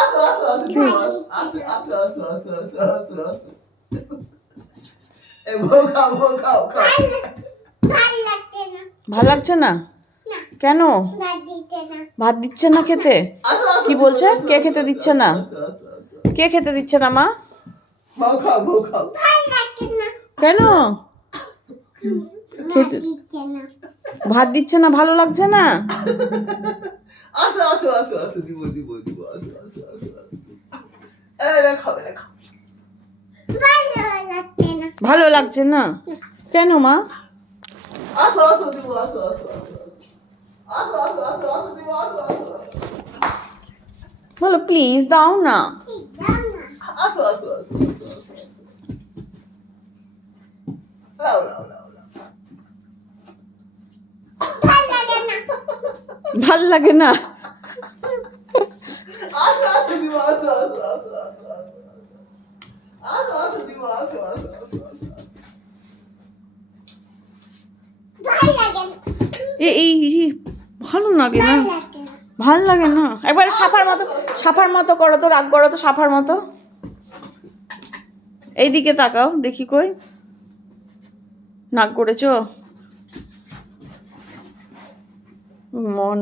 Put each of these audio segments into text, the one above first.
আসো আসো আসো আসো আসো আসো আসো আসো আসো আসো এই বউ খাও বউ খাও খাও ভাল লাগছে না? কেন? ভাত দিচ্ছে না খেতে? আসো আসো কি বলছে? কে খেতে দিচ্ছে না? আসো আসো আসো কে খেতে দিচ্ছে না মা? বউ খাও বউ খাও কেন? খেতে ভাত দিচ্ছে না, ভালো লাগছে না? আসো আসো আসো আসো দিব দিব দিব আসো আসো আসো আসো এই খাও খাও ভালো লাগছে না? কেন মা? আসো আসো দিব আসো আসো আসো আসো আসো আসো আসো দিব আসো আসো বলো প্লিজ দাও না। আসো আসো আসো আসো আসো আসো লাও লাও লাও লাও ভাল লাগে না? আসো আসো দিব আসো আসো আসো আসো আসো আসো দিব আসো আসো আসো আসো এই ভালো লাগে না? ভাল লাগে না? একবার সাফার মতো করো তো, রাগ করো তো সাফার মতো। এইদিকে তাকাও দেখি, কই নাক করেছো?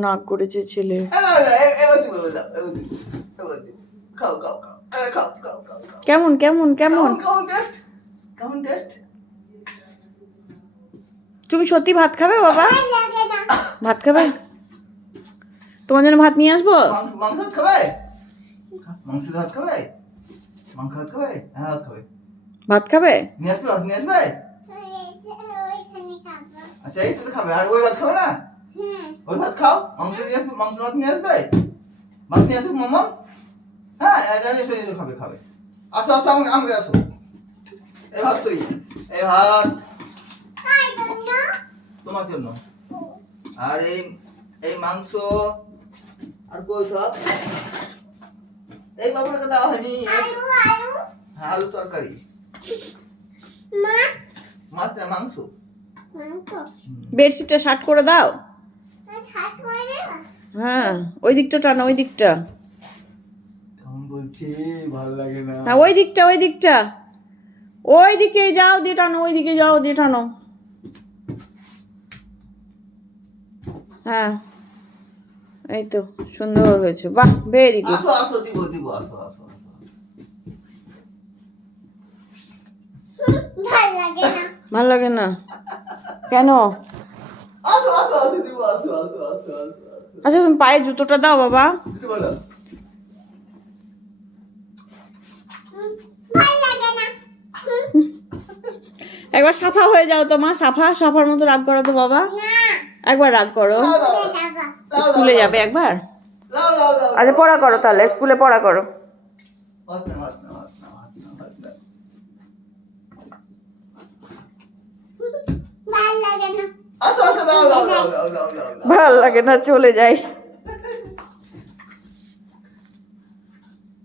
নাক করেছে ছেলে। এবার দিব এবার দিব খাও খাও খাও খাও খাও খাও কেমন কেমন কেমন? কেমন টেস্ট কেমন টেস্ট তুমি সত্যি ভাত খাবে বাবা? ভাত খাবে? তোমার জন্য ভাত নিয়ে আসবো? মাংস ভাত খাবে মাংস ভাত খাবে মাংস ভাত খাবে হ্যাঁ ভাত খাবে ভাত খাবে? নিয়ে আসবে ভাত নিয়ে আসবে আচ্ছা এই তো খাবে আর ওই ভাত খাবে না ওই ভাত খাও মাংস নিয়ে আসবে মাংস ভাত নিয়ে আসবে ভাত নিয়ে আসুক মামা হ্যাঁ জানি শরীর খাবে খাবে আসো আসো আমাকে আসো এই ভাত তুই এই ভাত তোমার জন্য আর এই মাংস আর কই সব এই বাবুটাকে দেওয়া হয়নি হ্যাঁ আলু তরকারি মাছ না মাংস বেডশিটটা শার্ট করে দাও। হ্যাঁ ওই দিকটা টানো, ওই দিকটা। কেমন বলছি ভালো লাগে না হ্যাঁ ওই দিকটা, ওই দিকটা, ওই দিকে যাও দিয়ে টানো, ওই দিকে যাও দিয়ে টানো। হ্যাঁ এই তো সুন্দর হয়েছে, বাহ ভেরি গুড। আসো আসো দিব দিব আসো আসো আসো ভালো লাগে না? কেন? আসো আসো আসো দিব আসো আসো আসো আসো আচ্ছা তুমি পায়ে জুতোটা দাও বাবা। কি বলো একবার সাফা হয়ে যাও তো মা, সাফার মতো রাগ করো তো বাবা। একবার রাগ করো, স্কুলে যাবে একবার। লাও লাও লাও আচ্ছা পড়া করো তাহলে, স্কুলে পড়া করো। ভাত না ভাত না ভাত না ভাত না ভাত না আসো আসো লাও লাও লাও লাও লাও লাও ভাল লাগে না, চলে যাই।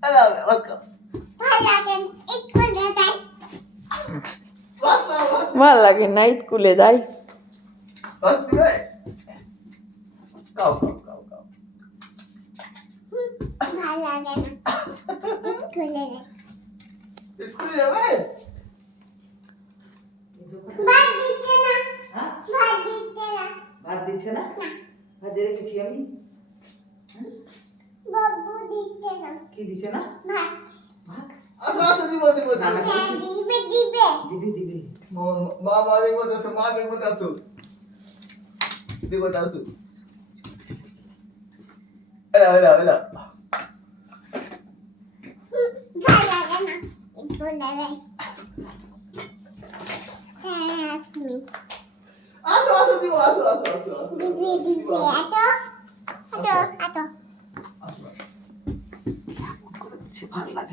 লাও ভাত খাও ভাত না ভাত ভাল লাগে না, স্কুলে যাই। ভাত দিবে খাও খাও খাও খাও স্কুলে যাবে ভাত দিচ্ছে না ভাত দিয়ে রেখেছি আমি কি দিচ্ছে না ভাত আসো আসো দিব দিব দিবি দিবি মা দেখবো দাসো মা দেখবো দাসো দিব দাসো এলা এলা এলা আসো আসো দিব আসো আসো আসো আসো আসো